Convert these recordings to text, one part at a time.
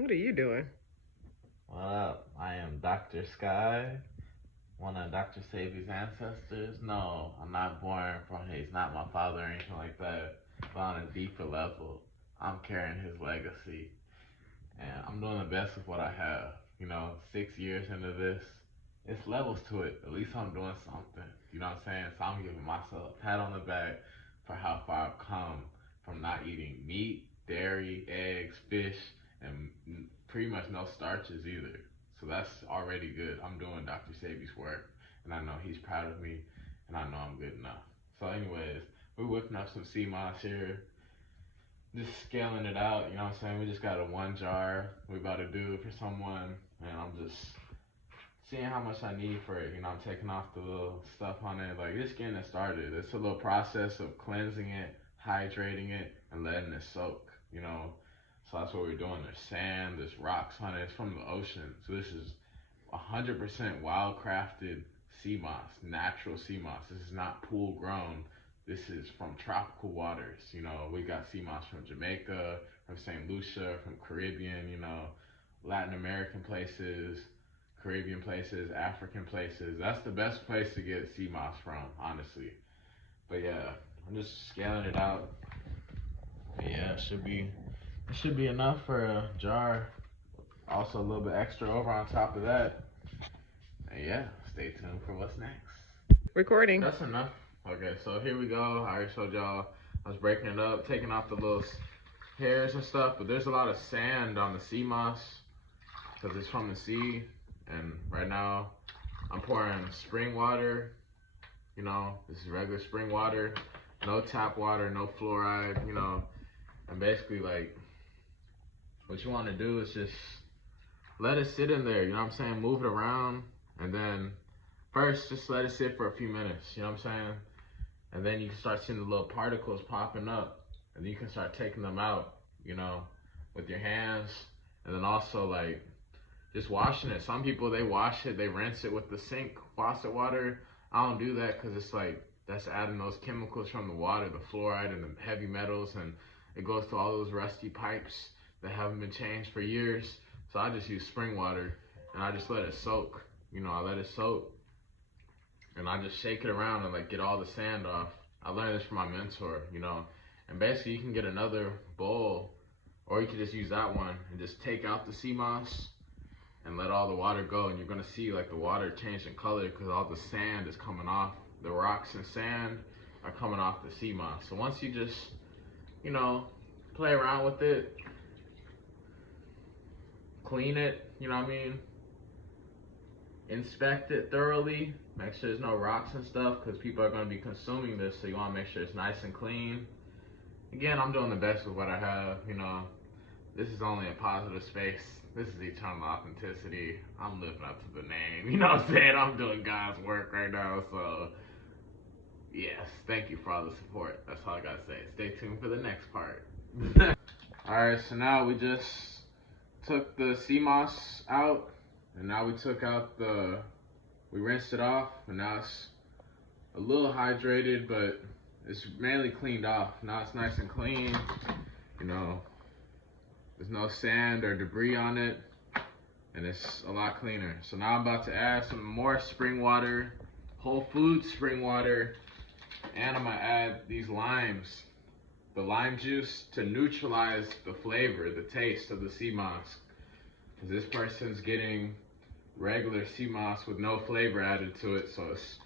What are you doing? What up? I am Dr. Sky, one of Dr. Sabi's ancestors. No, I'm not born from him. He's not my father or anything like that. But on a deeper level, I'm carrying his legacy. And I'm doing the best with what I have. 6 years into this, it's levels to it. At least I'm doing something. You know what I'm saying? So I'm giving myself a pat on the back for how far I've come from not eating meat, dairy, eggs, fish, and pretty much no starches either. So that's already good. I'm doing Dr. Sabi's work, and I know he's proud of me, and I know I'm good enough. So, anyways, we're whipping up some sea moss here, just scaling it out, you know what I'm saying? We just got a 1 jar we about to do for someone, and I'm just seeing how much I need for it. I'm taking off the little stuff on it, like just getting it started. It's a little process of cleansing it, hydrating it, and letting it soak, So that's what we're doing. There's sand, there's rocks on it. It's from the ocean. So this is 100% wild crafted sea moss, natural sea moss. This is not pool grown. This is from tropical waters. We got sea moss from Jamaica, from St. Lucia, from Caribbean, Latin American places, Caribbean places, African places. That's the best place to get sea moss from, honestly. But yeah, I'm just scaling it out. But yeah, it should be enough for a jar. Also a little bit extra over on top of that. And yeah, stay tuned for what's next. Recording. That's enough. Okay, so here we go. I already showed y'all. I was breaking it up, taking off the little hairs and stuff, but there's a lot of sand on the sea moss because it's from the sea. And right now, I'm pouring spring water. This is regular spring water, no tap water, no fluoride. And basically, like, what you want to do is just let it sit in there. You know what I'm saying? Move it around, and then first just let it sit for a few minutes. You know what I'm saying? And then you can start seeing the little particles popping up, and you can start taking them out, with your hands, and then also like just washing it. Some people, they wash it, they rinse it with the sink faucet water. I don't do that because it's like that's adding those chemicals from the water, the fluoride and the heavy metals, and it goes to all those rusty pipes that haven't been changed for years. So I just use spring water and I just let it soak. I let it soak and I just shake it around and like get all the sand off. I learned this from my mentor, And basically you can get another bowl or you can just use that one and just take out the sea moss and let all the water go, and you're gonna see like the water change in color because all the sand is coming off. The rocks and sand are coming off the sea moss. So once you just, play around with it, clean it, you know what I mean? Inspect it thoroughly, make sure there's no rocks and stuff because people are gonna be consuming this, so you wanna make sure it's nice and clean. Again, I'm doing the best with what I have, This is only a positive space. This is eternal authenticity. I'm living up to the name. You know what I'm saying? I'm doing God's work right now. So, yes, thank you for all the support. That's all I gotta say. Stay tuned for the next part. Alright, so now we just took the sea moss out. And now we took out we rinsed it off. And now it's a little hydrated, but it's mainly cleaned off. Now it's nice and clean. There's no sand or debris on it, and it's a lot cleaner. So now I'm about to add some more spring water, Whole Foods spring water, and I'm gonna add these limes, the lime juice to neutralize the flavor, the taste of the sea moss. Because this person's getting regular sea moss with no flavor added to it, so it's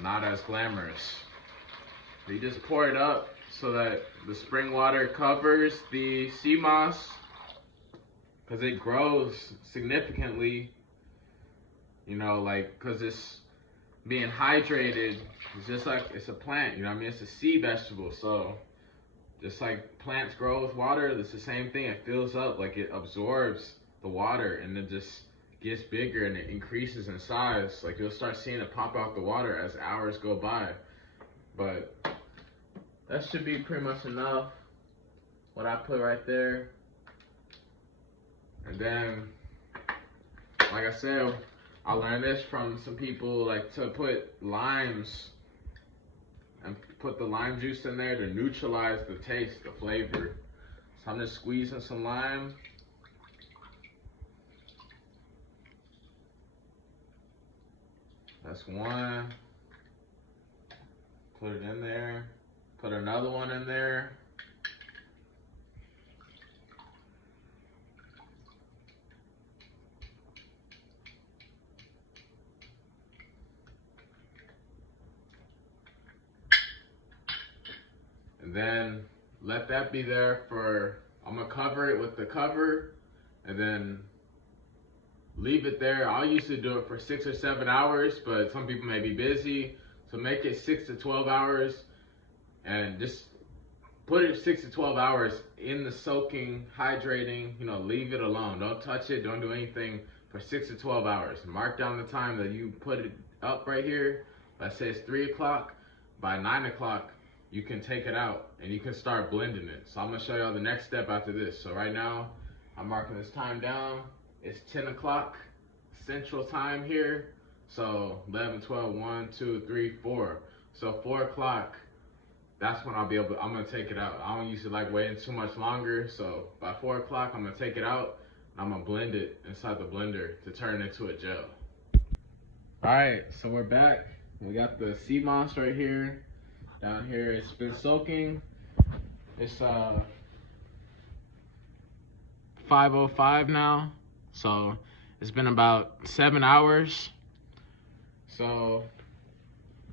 not as glamorous. You just pour it up so that the spring water covers the sea moss because it grows significantly, because it's being hydrated. It's just like it's a plant, it's a sea vegetable. So just like plants grow with water, it's the same thing. It fills up, like it absorbs the water and it just gets bigger and it increases in size. Like you'll start seeing it pop out the water as hours go by. But that should be pretty much enough, what I put right there. And then, like I said, I learned this from some people, like to put limes and put the lime juice in there to neutralize the taste, the flavor. So I'm just squeezing some lime. That's one. Put it in there. Put another one in there. And then let that be there for, I'm gonna cover it with the cover and then leave it there. I'll usually do it for 6 or 7 hours, but some people may be busy. So make it 6 to 12 hours and just put it 6 to 12 hours in the soaking, hydrating, leave it alone. Don't touch it, don't do anything for 6 to 12 hours. Mark down the time that you put it up right here. Let's say it's 3 o'clock. By 9 o'clock, you can take it out and you can start blending it. So I'm gonna show y'all the next step after this. So right now, I'm marking this time down. It's 10 o'clock Central Time here. So 11, 12, 1, 2, 3, 4. So 4 o'clock, that's when I'm gonna take it out. I don't usually like waiting too much longer. So by 4 o'clock, I'm gonna take it out. I'm gonna blend it inside the blender to turn it into a gel. All right, so we're back. We got the sea moss right here. Down here, it's been soaking. It's 5:05 now, so it's been about 7 hours. So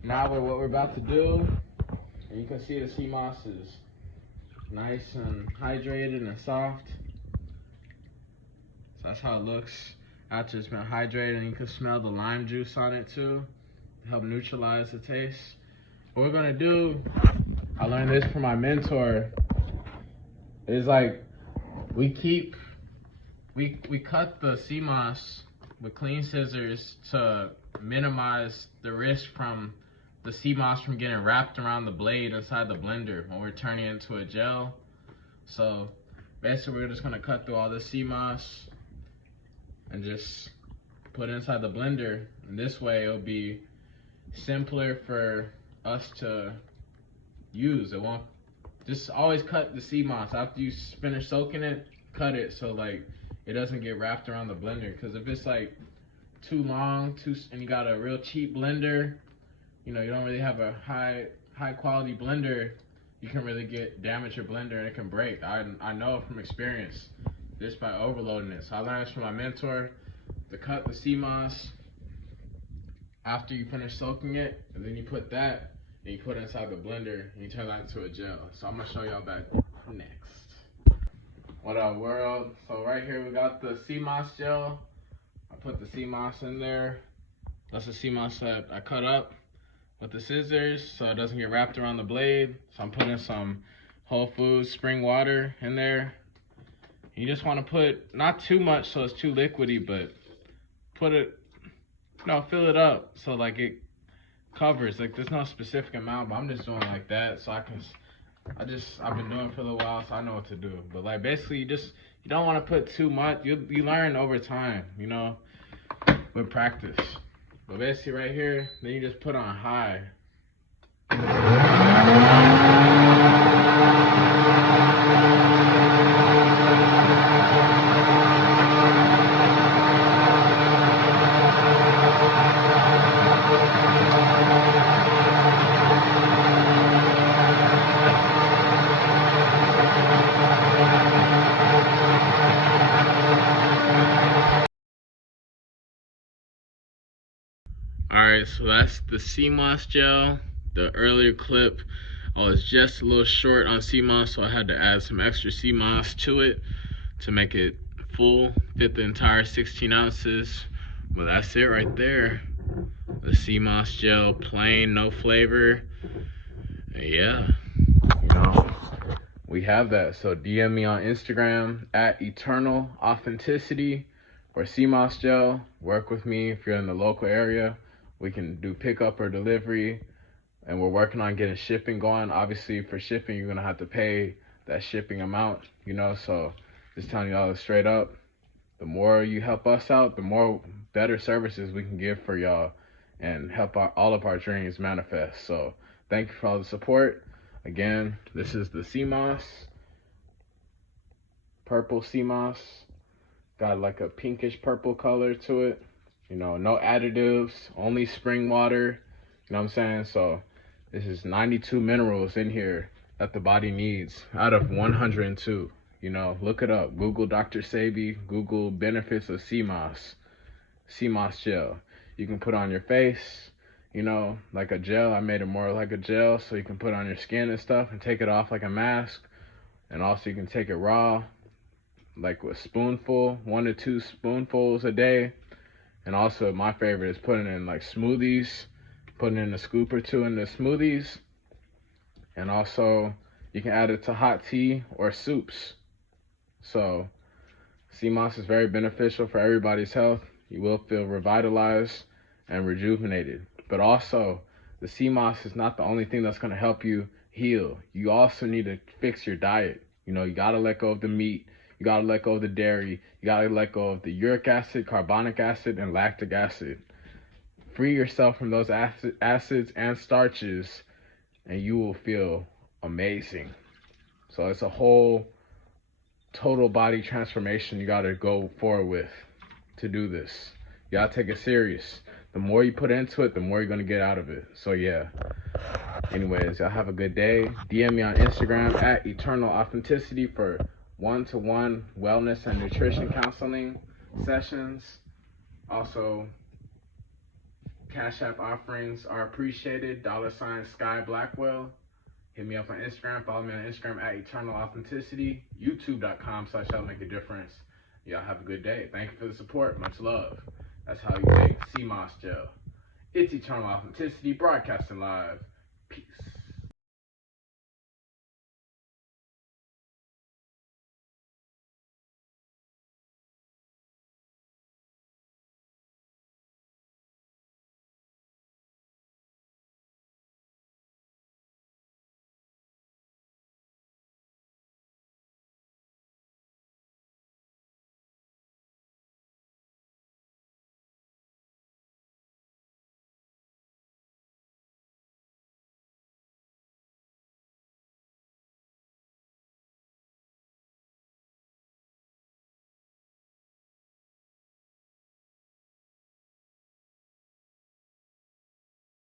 now what we're about to do, and you can see the sea moss is nice and hydrated and soft. So that's how it looks after it's been hydrated, and you can smell the lime juice on it too to help neutralize the taste. What we're gonna do, I learned this from my mentor, is like we cut the sea moss with clean scissors to minimize the risk from the sea moss from getting wrapped around the blade inside the blender when we're turning it into a gel. So basically we're just gonna cut through all the sea moss and just put it inside the blender, and this way it'll be simpler for us to use. It won't, just always cut the sea moss after you finish soaking it. Cut it so like it doesn't get wrapped around the blender, because if it's like too long, and you got a real cheap blender, you don't really have a high quality blender, you can really damage your blender and it can break. I know from experience just by overloading it. So I learned this from my mentor to cut the sea moss after you finish soaking it, and then you put that and you put it inside the blender and you turn that into a gel. So I'm gonna show y'all that next. What up, world? So right here we got the sea moss gel. I put the sea moss in there. That's the sea moss that I cut up with the scissors so it doesn't get wrapped around the blade. So I'm putting some Whole Foods spring water in there. You just want to put not too much so it's too liquidy, but put it, fill it up so like it covers. Like there's no specific amount, but I'm just doing like that so I've been doing it for a little while, so I know what to do. But like basically you don't want to put too much. You learn over time, with practice. But basically right here, then you just put on high. Alright, so that's the sea moss gel. The earlier clip, I was just a little short on sea moss, so I had to add some extra sea moss to it to make it full, fit the entire 16 ounces. But that's it right there. The sea moss gel, plain, no flavor. Yeah, we have that. So DM me on Instagram at Eternal Authenticity for sea moss gel. Work with me if you're in the local area. We can do pickup or delivery, and we're working on getting shipping going. Obviously, for shipping, you're gonna have to pay that shipping amount, so just telling you all straight up, the more you help us out, the more better services we can give for y'all and help all of our dreams manifest. So thank you for all the support. Again, this is the sea moss. purple sea moss. Got like a pinkish purple color to it. You know, no additives, only spring water. You know what I'm saying? So this is 92 minerals in here that the body needs out of 102. You know, look it up. Google Dr. Sebi. Google benefits of sea moss. Sea moss gel. You can put on your face, you know, like a gel. I made it more like a gel so you can put on your skin and stuff and take it off like a mask. And also you can take it raw, like a spoonful, 1 to 2 spoonfuls a day. And also my favorite is putting in like smoothies, putting in a scoop or two in the smoothies. And also you can add it to hot tea or soups. So sea moss is very beneficial for everybody's health. You will feel revitalized and rejuvenated. But also, the sea moss is not the only thing that's going to help you heal. You also need to fix your diet. You know, you got to let go of the meat. You got to let go of the dairy. You got to let go of the uric acid, carbonic acid, and lactic acid. Free yourself from those acids and starches, and you will feel amazing. So it's a whole total body transformation you got to go forward with to do this. You got to take it serious. The more you put into it, the more you're going to get out of it. So yeah. Anyways, y'all have a good day. DM me on Instagram at Eternal Authenticity for one-to-one wellness and nutrition counseling sessions. Also, CashApp offerings are appreciated. $skyblackwell. Hit me up on Instagram. Follow me on Instagram at Eternal Authenticity. YouTube.com/I'll make a difference. Y'all have a good day. Thank you for the support. Much love. That's how you make sea moss gel. It's Eternal Authenticity, broadcasting live. Peace.